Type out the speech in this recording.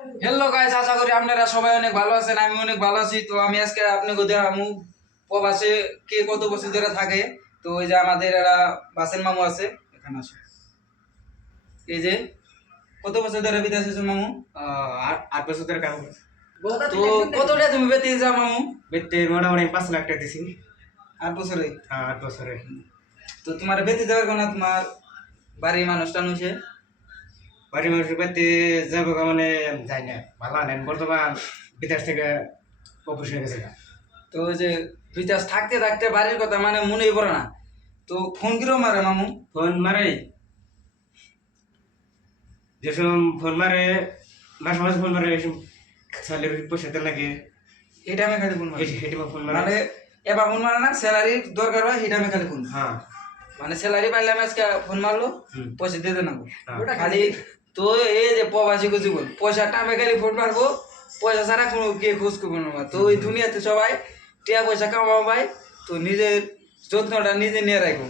Hello guys, আশা করি আপনারা সবাই অনেক ভালো আছেন। আমি অনেক ভালো আছি। তো আমি আজকে আপনাকে দেখাবো প্রবাসে কে কত বছর ধরে থাকে। তো ওই যে আমাদের এরা বাসের মামু আছে, এখানে আছে। এই যে কত বছর ধরে বিদেশে আছেন মামু? 8 বছর ধরে কাম করছি। তো কতটা তুমি বেতন যাও মামু? বেতন মোটামুটি 5 লাখ টাকা দিছি। 8 বছরে? হ্যাঁ, 8 বছরে। তো তোমার বেতন দেওয়ার কোনো তোমার বাড়ির মানুষটা নুছে? বাড়ির মানুষের বাড়িতে যাবো মানে যাই না, ভালো নেন। বর্তমান বিদেশ থেকে অবশ্যই হয়ে গেছে। তো ওই যে বিদেশ থাকতে থাকতে বাড়ির কথা মানে মনেই পড়ে না। তো ফোন কিরো মারে মামু? ফোন মারে, যে সময় ফোন মারে, মাসে মাসে ফোন মারে, স্যালারি পয়সা দেন লাগে, এটা আমি খালি ফোন মারি। হেঁটে ফোন মারে। মানে এবার ফোন মারে না, স্যালারি দরকার হয় এটা আমি খালি ফোন। হ্যাঁ, মানে স্যালারি পাইলে আমি আজকে ফোন মারলো, পয়সা দিয়ে দেন ওটা খালি। তো এই যে প্রবাসী জীবন, পয়সাটা আমি খালি ফোন মারবো, পয়সা ছাড়া কোনো কে খোঁজ করবো না। তো ওই দুনিয়াতে সবাই টিয়া পয়সা কামাবো ভাই, তো নিজের যত্নটা নিজে নিয়ে রাখবো।